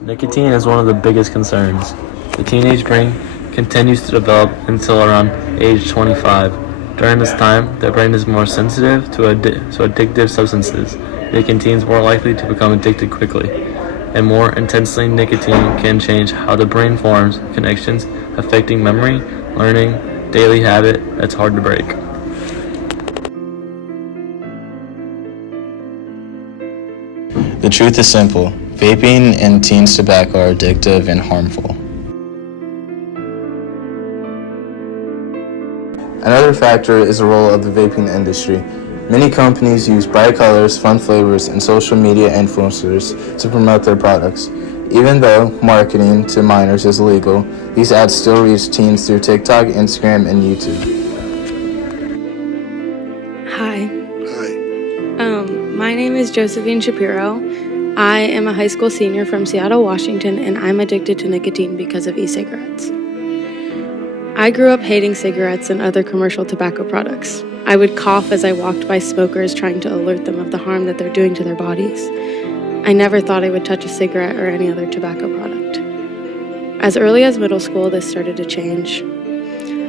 Nicotine is one of the biggest concerns. The teenage brain continues to develop until around age 25. During this time, the brain is more sensitive to addictive substances, making teens more likely to become addicted quickly. And more intensely, nicotine can change how the brain forms connections, affecting memory, learning, daily habit that's hard to break. The truth is simple. Vaping and teens tobacco are addictive and harmful. Another factor is the role of the vaping industry. Many companies use bright colors, fun flavors, and social media influencers to promote their products. Even though marketing to minors is illegal, these ads still reach teens through TikTok, Instagram, and YouTube. Hi, Hi. my name is Josephine Shapiro. I am a high school senior from Seattle, Washington, and I'm addicted to nicotine because of e-cigarettes. I grew up hating cigarettes and other commercial tobacco products. I would cough as I walked by smokers trying to alert them of the harm that they're doing to their bodies. I never thought I would touch a cigarette or any other tobacco product. As early as middle school, this started to change.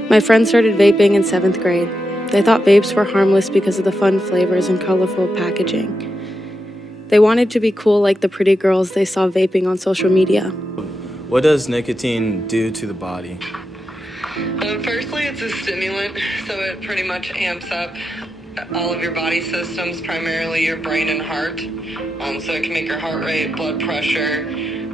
My friends started vaping in 7th grade. They thought vapes were harmless because of the fun flavors and colorful packaging. They wanted to be cool like the pretty girls they saw vaping on social media. What does nicotine do to the body? Firstly, it's a stimulant, so it pretty much amps up all of your body systems, primarily your brain and heart. So it can make your heart rate, blood pressure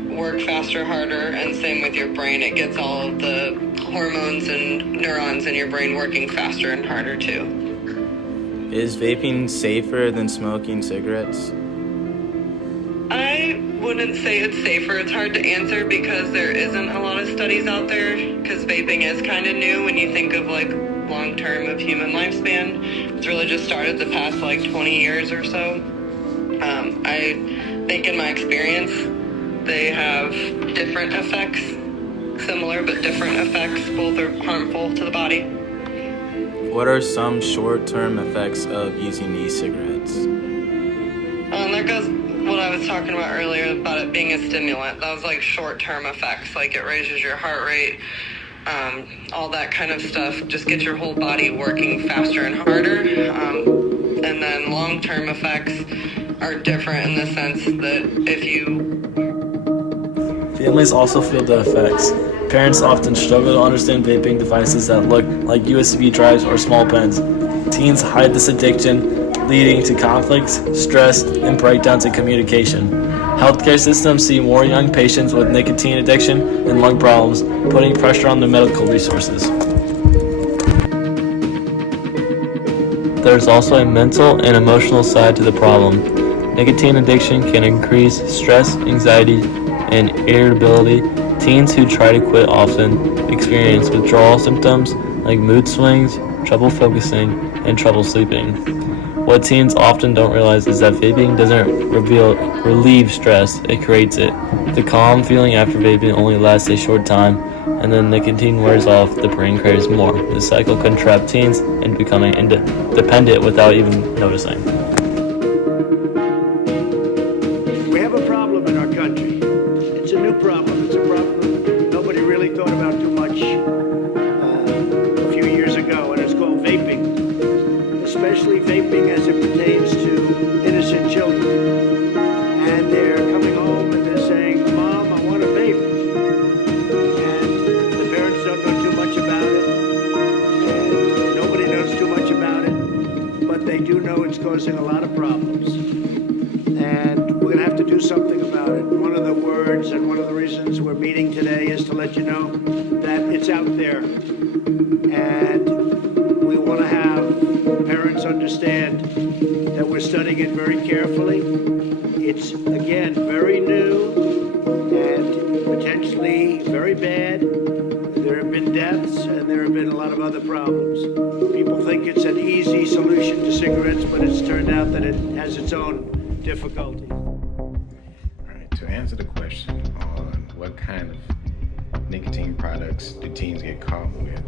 work faster, harder, and same with your brain. It gets all of the hormones and neurons in your brain working faster and harder too. Is vaping safer than smoking cigarettes? I wouldn't say it's safer. It's hard to answer because there isn't a lot of studies out there, because vaping is kind of new when you think of like long term of human lifespan. It's really just started the past like 20 years or so. I think in my experience they have different effects, similar but different effects. Both are harmful to the body. What are some short-term effects of using e-cigarettes? There goes what I was talking about earlier about it being a stimulant. That was like short-term effects, like it raises your heart rate, all that kind of stuff. Just get your whole body working faster and harder. And then long-term effects are different in the sense that if you... Families also feel the effects. Parents often struggle to understand vaping devices that look like USB drives or small pens. Teens hide this addiction, leading to conflicts, stress, and breakdowns in communication. Healthcare systems see more young patients with nicotine addiction and lung problems, putting pressure on the medical resources. There's also a mental and emotional side to the problem. Nicotine addiction can increase stress, anxiety, and irritability. Teens who try to quit often experience withdrawal symptoms like mood swings, trouble focusing, and trouble sleeping. What teens often don't realize is that vaping doesn't relieve stress, it creates it. The calm feeling after vaping only lasts a short time, and then nicotine wears off, the brain craves more. The cycle can trap teens into becoming dependent without even noticing. We have a problem in our country. It's a new problem. It's a problem nobody really thought about too much a few years ago, and it's called vaping. Especially vaping as it pertains to innocent children. And they're coming home and they're saying, "Mom, I want to vape." And the parents don't know too much about it. And nobody knows too much about it. But they do know it's causing a lot of problems. And we're going to have to do something about it. One of the words and one of the reasons we're meeting today is to let you know that it's out there. And we want to have parents understand that we're studying it very carefully. It's, again, very new and potentially very bad. There have been deaths and there have been a lot of other problems. People think it's an easy solution to cigarettes, but it's turned out that it has its own difficulties. All right, to answer the question on what kind of nicotine products do teens get caught with,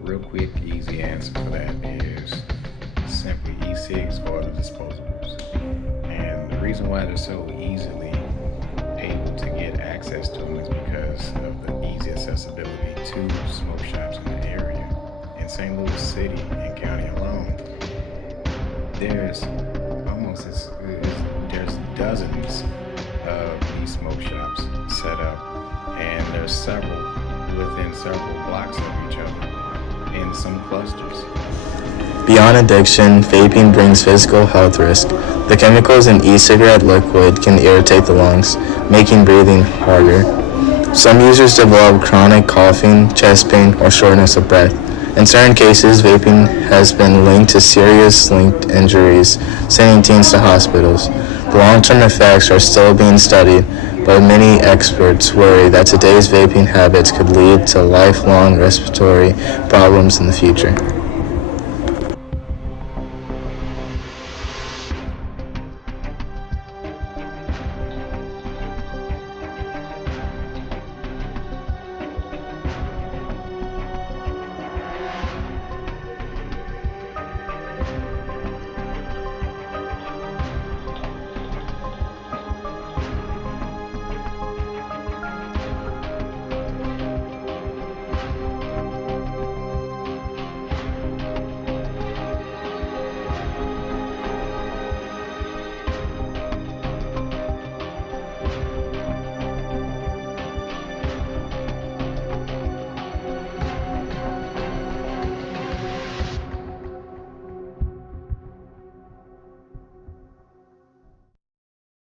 real quick, easy answer for that is simply e-cigs or the disposables. And the reason why they're so easily access to them is because of the easy accessibility to smoke shops in the area. In St. Louis City and County alone, there's there's dozens of these smoke shops set up, and there's several within several blocks of each other in some clusters. Beyond addiction, vaping brings physical health risk. The chemicals in e-cigarette liquid can irritate the lungs, making breathing harder. Some users develop chronic coughing, chest pain, or shortness of breath. In certain cases, vaping has been linked to serious linked injuries, sending teens to hospitals. The long-term effects are still being studied, but many experts worry that today's vaping habits could lead to lifelong respiratory problems in the future.